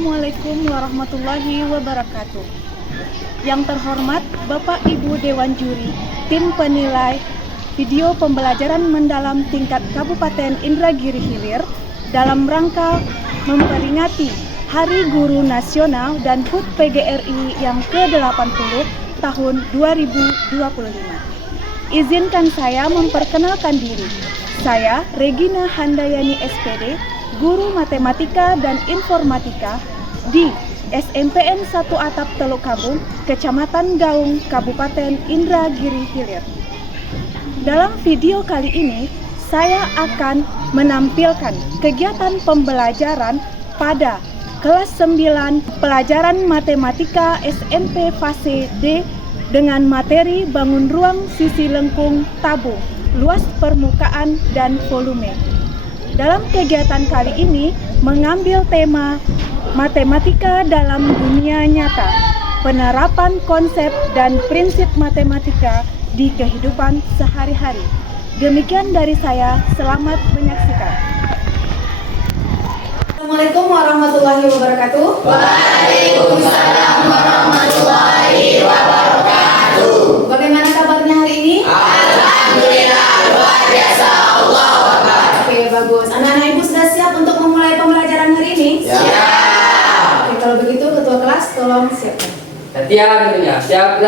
Assalamualaikum warahmatullahi wabarakatuh. Yang terhormat Bapak Ibu Dewan Juri, tim penilai video pembelajaran mendalam tingkat Kabupaten Indragiri Hilir dalam rangka memperingati Hari Guru Nasional dan HUT PGRI yang ke-80 tahun 2025. Izinkan saya memperkenalkan diri. Saya Regina Handayani SPD, Guru Matematika dan Informatika di SMPN 1 Atap Teluk Kabung, Kecamatan Gaung, Kabupaten Indragiri Hilir. Dalam video kali ini, saya akan menampilkan kegiatan pembelajaran pada kelas 9 pelajaran Matematika SMP fase D dengan materi bangun ruang sisi lengkung tabung, luas permukaan dan volume. Dalam kegiatan kali ini mengambil tema matematika dalam dunia nyata, penerapan konsep dan prinsip matematika di kehidupan sehari-hari. Demikian dari saya, selamat menyaksikan. Assalamualaikum warahmatullahi wabarakatuh. Waalaikumsalam warahmatullahi wabarakatuh. Bagaimana kabarnya hari ini? Alhamdulillah, luar biasa. Allahu Akbar. Oke, bagus. Anak-anak ibu sudah siap untuk memulai pembelajaran hari ini? Siap. Oke, kalau begitu ketua kelas tolong siapkan. Siap tentunya. Siap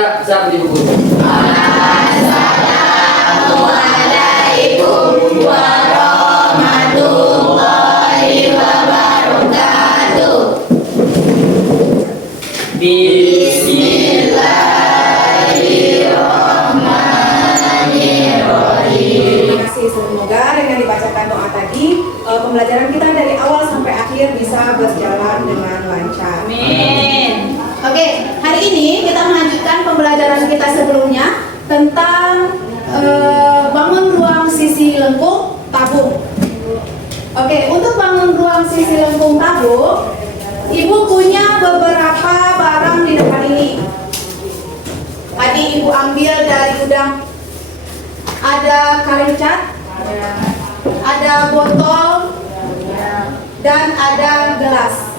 di buku. Assalamualaikum warahmatullahi wabarakatuh. Bismillahirrahmanirrahim. Terima kasih. Semoga dengan dibacakan doa tadi, pembelajaran kita dari awal sampai akhir bisa berjalan dengan lancar. Amin. Oke, hari ini kita melanjutkan pembelajaran kita sebelumnya tentang bangun ruang sisi lengkung tabung. Oke, untuk bangun ruang sisi lengkung tabung, Ibu punya beberapa barang di depan ini. Tadi Ibu ambil dari gudang. Ada kain cat, ada botol, dan ada gelas.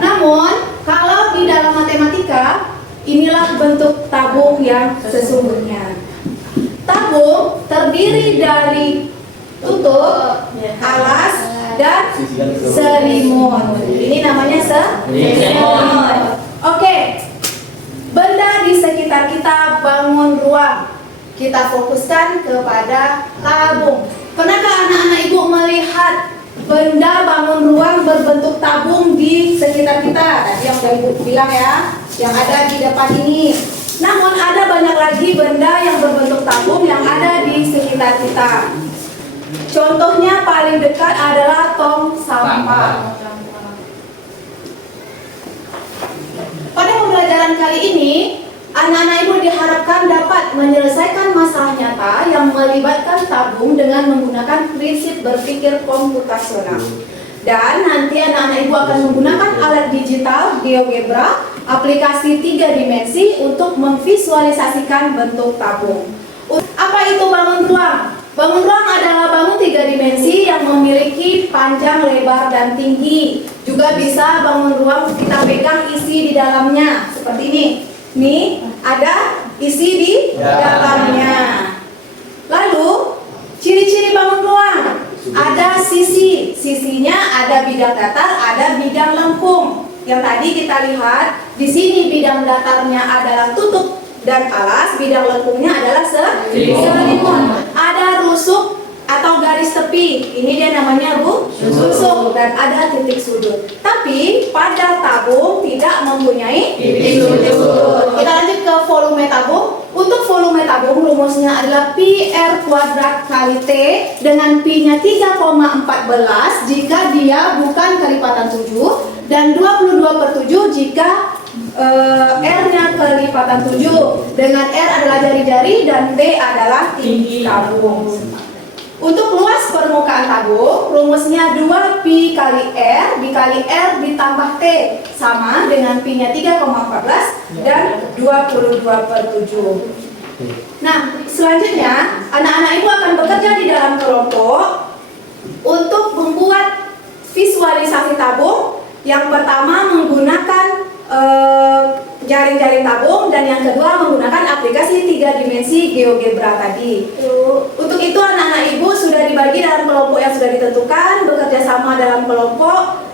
Namun, kalau di dalam matematika, inilah bentuk tabung yang sesungguhnya. Tabung terdiri dari tutup, alas, dan selimut. Ini namanya selimut. Oke, benda di sekitar kita bangun ruang. Kita fokuskan kepada tabung. Pernahkah anak-anak ibu melihat benda bangun ruang berbentuk tabung di sekitar kita? Tadi yang udah ibu bilang ya, yang ada di depan ini. Namun ada banyak lagi benda yang berbentuk tabung yang ada di sekitar kita. Contohnya paling dekat adalah tong sampah. Pada pembelajaran kali ini, anak-anak ibu diharapkan dapat menyelesaikan masalah nyata yang melibatkan tabung dengan menggunakan prinsip berpikir komputasional. Dan nanti anak-anak ibu akan menggunakan alat digital GeoGebra, aplikasi 3 dimensi untuk memvisualisasikan bentuk tabung. Apa itu bangun ruang? Bangun ruang adalah bangun 3 dimensi yang memiliki panjang, lebar, dan tinggi. Juga bisa bangun ruang kita pegang isi di dalamnya, seperti ini. Nih, ada isi di dalamnya. Lalu, ciri-ciri bangun ruang. Ada sisi, sisinya ada bidang datar, ada bidang lengkung. Yang tadi kita lihat, di sini bidang datarnya adalah tutup dan alas, bidang lengkungnya adalah selimut. Ada rusuk atau garis tepi, ini dia namanya rusuk, dan ada titik sudut. Tapi pada tabung tidak mempunyai titik sudut. Kita lanjut ke volume tabung. Untuk volume tabung rumusnya adalah pi R kuadrat kali T dengan pi-nya 3,14 jika dia bukan kelipatan 7 dan 22/7 jika R-nya kelipatan 7 dengan R adalah jari-jari dan T adalah tinggi tabung. Untuk luas permukaan tabung, rumusnya 2pi kali R dikali R ditambah T sama dengan pi-nya 3,14 dan 22/7. Nah, selanjutnya anak-anak ibu akan bekerja di dalam kelompok untuk membuat visualisasi tabung Yang pertama menggunakan jaring-jaring tabung, dan yang kedua menggunakan aplikasi 3 dimensi GeoGebra tadi. Untuk itu anak-anak ibu sudah dibagi dalam kelompok yang sudah ditentukan, bekerja sama dalam kelompok.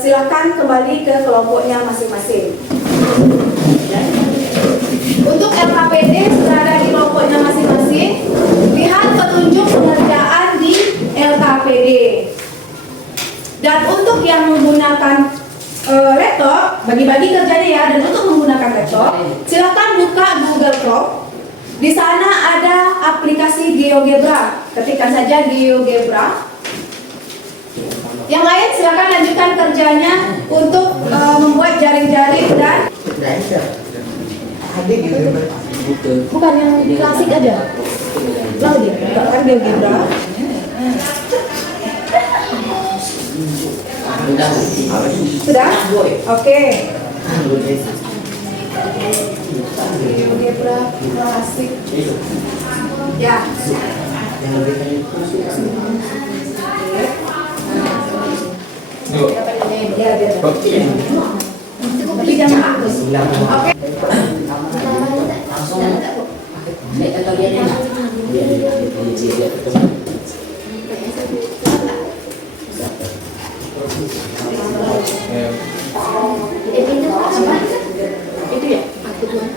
Silakan kembali ke kelompoknya masing-masing. Untuk LKPD sudah ada di kelompoknya masing-masing. Lihat petunjuk pengerjaan di LKPD. Dan untuk yang menggunakan laptop, bagi-bagi kerjanya ya. Dan untuk menggunakan laptop, silakan buka Google Chrome. Di sana ada aplikasi GeoGebra. Ketikkan saja GeoGebra. Yang lain silakan lanjutkan kerjanya untuk membuat jaring-jaring dan bukan yang klasik aja. Lalu bukan GeoGebra. Sudah? Oke. GeoGebra klasik. Ya. Tapi jangan hapus. Oke. Itu ya? Aku tuan.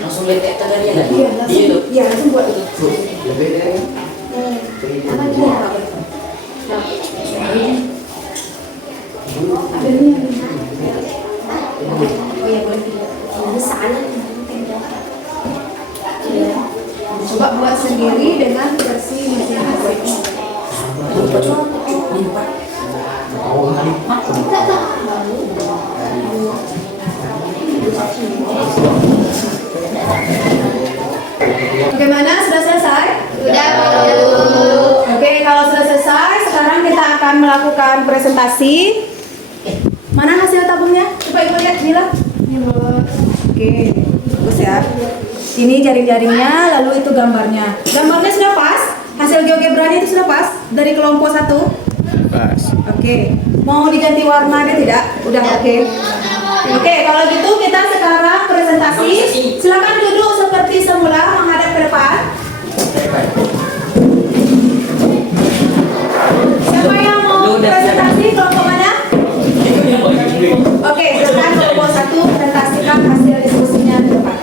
Langsung lihat tadi ya? Iya, langsung buat itu. Coba buat sendiri dengan versi mesin HP. Bagaimana? Sudah selesai? Sudah, Bu. Oke, kalau sudah selesai, sekarang kita akan melakukan presentasi. Mana hasil tabungnya? Coba ibu lihat, Mila. Oke, bagus ya. Ini jaring-jaringnya, lalu itu gambarnya. Gambarnya sudah pas? Hasil GeoGebra-nya itu sudah pas? Dari kelompok 1? Pas. Oke. Mau diganti warnanya tidak? Udah oke. Oke, kalau gitu kita sekarang presentasi. Silakan duduk seperti semula, menghadap ke depan. Siapa yang mau presentasi kelompok mana? Oke, silakan kelompok 1 presentasikan hasil diskusinya ke depan.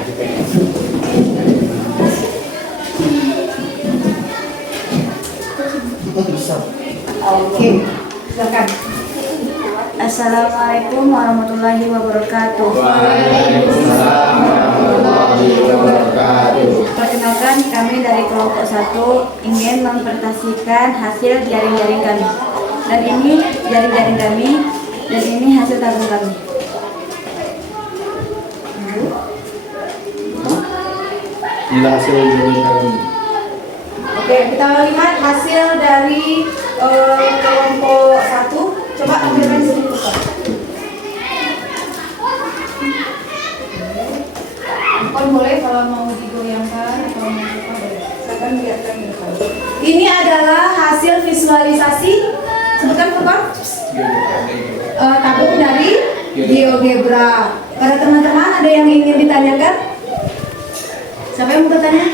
Oke, silakan. Assalamualaikum warahmatullahi wabarakatuh. Waalaikumsalam warahmatullahi wabarakatuh. Perkenalkan, kami dari kelompok 1 ingin mempresentasikan hasil jaring-jaring kami. Dan ini jaring-jaring kami, dan ini hasil tabung kami. Inilah hasil jaring kami. Oke, kita lihat hasil dari kelompok 1. Coba ambilkan di sini Pak. Kon boleh kalau mau digoyangkan atau mau apa boleh. Silakan lihatkan di depan. Ini adalah hasil visualisasi. Sebutkan Pak. Tabung dari GeoGebra. Para teman-teman ada yang ingin ditanyakan? Siapa yang mau bertanya?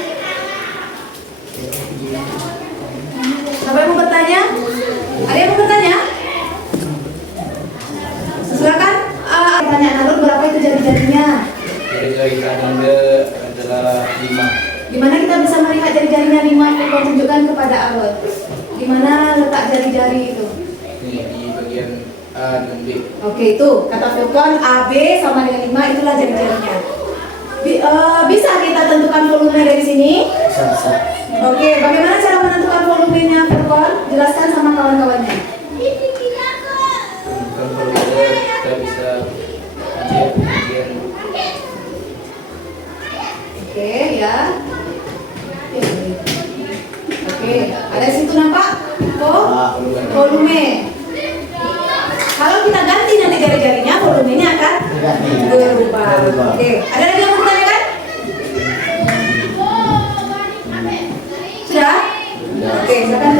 Siapa yang mau bertanya? Ada yang mau bertanya? Silakan. Tanya Narut, berapa itu jari-jarinya? Jari-jari Anda adalah 5. Gimana kita bisa melihat jari-jarinya 5? Kau tunjukkan kepada Arul. Di mana letak jari-jari itu? Ini di bagian A dan B. Oke, itu kata Fulkon AB sama dengan 5, itulah jari-jarinya. Bisa kita tentukan volume dari sini? Bisa. Oke, bagaimana cara menentukan volumenya Fulkon? Jelaskan sama kawan-kawannya. Kalau kita bisa lihat bagian Oke, ya. Oke, ada di situ nampak? Volume. Kalau kita ganti nanti jari-jarinya, volumenya akan berubah. Oke, ada lagi yang mau ditanyakan? Sudah? Oke, silakan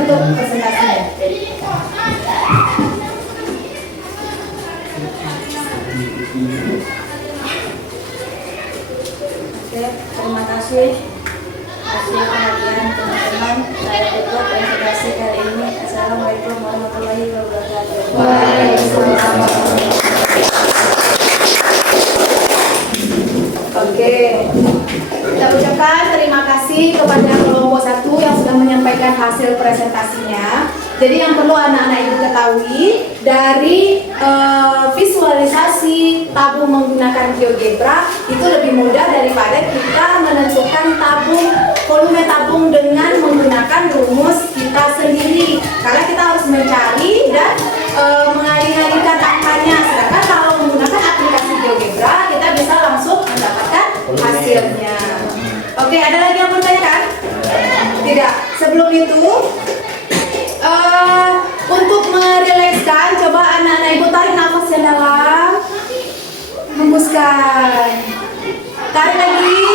hasil perhatian teman-teman. Saya tutup presentasi kali ini. Assalamualaikum warahmatullahi wabarakatuh. Waalaikumsalam. Oke, kita ucapkan terima kasih kepada kelompok 1 yang sudah menyampaikan hasil presentasinya. Jadi yang perlu anak-anak ibu ketahui dari visualisasi tabung menggunakan GeoGebra itu lebih mudah daripada kita menentukan volume tabung dengan menggunakan rumus kita sendiri. Karena kita harus mencari dan mengalih-alihkan angkanya. Sedangkan kalau menggunakan aplikasi GeoGebra kita bisa langsung mendapatkan hasilnya. Oke, ada lagi yang bertanyakan? Tidak. Sebelum itu, untuk merilekskan, coba anak-anak ibu tarik nafas yang dalam, hembuskan, tarik lagi,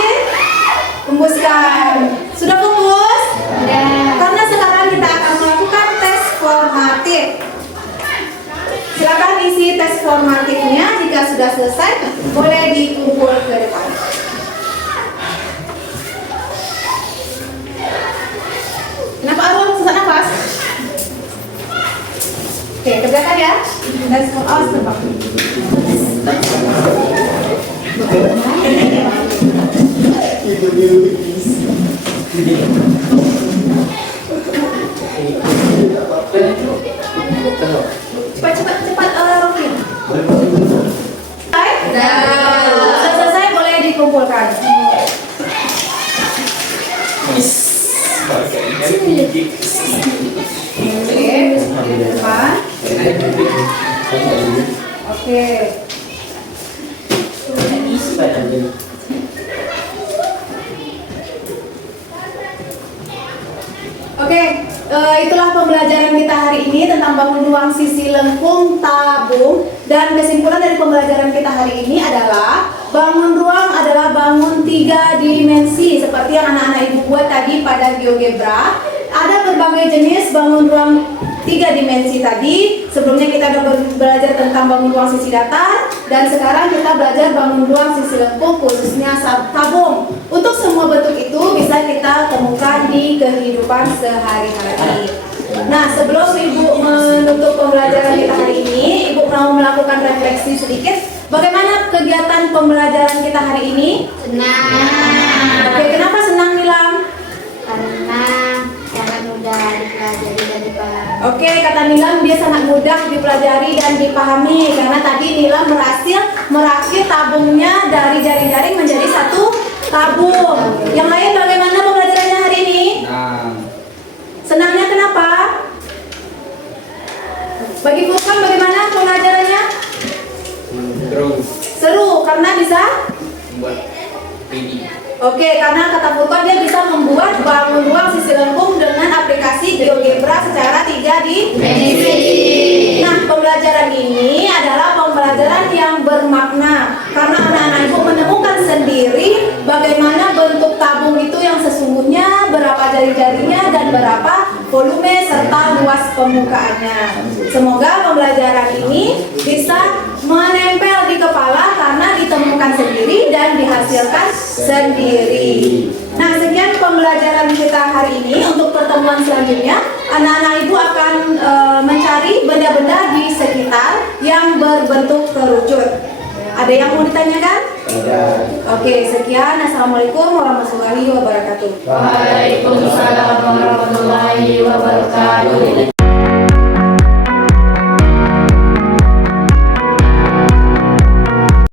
hembuskan. Sudah fokus? Karena sekarang kita akan melakukan tes formatif. Silakan isi tes formatifnya. Jika sudah selesai, boleh dikumpul ke depan. Kenapa Arul sesak nafas? Oke, kerjakan ya. Dan awas terbang. Cepat, Rofi. Selesai, boleh dikumpulkan. Oke, di depan. Oke. Oke, itulah pembelajaran kita hari ini tentang bangun ruang sisi lengkung tabung. Dan kesimpulan dari pembelajaran kita hari ini adalah bangun ruang adalah bangun 3 dimensi seperti yang anak-anak ibu buat tadi pada GeoGebra. Ada berbagai jenis bangun ruang 3 dimensi tadi. Sebelumnya kita sudah belajar tentang bangun ruang sisi datar, dan sekarang kita belajar bangun ruang sisi lengkung khususnya tabung. Untuk semua bentuk itu bisa kita temukan di kehidupan sehari-hari. Nah, sebelum ibu menutup pembelajaran kita hari ini, ibu mau melakukan refleksi sedikit. Bagaimana kegiatan pembelajaran kita hari ini? Senang. Oke, kenapa senang, Nilam? Karena sangat mudah dipelajari dan dipahami. Oke, kata Nilam dia sangat mudah dipelajari dan dipahami karena tadi Nilam berhasil merakit tabungnya dari jaring-jaring menjadi satu tabung. Yang lain bagaimana pembelajarannya hari ini? Senangnya kenapa? Bagi Furkan bagaimana pembelajarannya? Seru karena bisa Membuat ini. Oke, karena kata Furkan dia bisa membuat bangun ruang sisi lengkung dengan aplikasi GeoGebra secara 3 dimensi. Nah, pembelajaran ini adalah pembelajaran yang bermakna karena anak-anak ibu menemukan sendiri bagaimana bentuk tabung itu yang sesungguhnya, berapa jari-jarinya dan berapa volume serta luas permukaannya. Semoga pembelajaran ini bisa menempel di kepala karena ditemukan sendiri dan dihasilkan sendiri. Nah, sekian pembelajaran kita hari ini. Untuk pertemuan selanjutnya, anak-anak ibu akan mencari benda-benda di sekitar yang berbentuk kerucut. Ada yang mau ditanyakan? Oke, sekian. Assalamualaikum warahmatullahi wabarakatuh. Waalaikumsalam warahmatullahi wabarakatuh.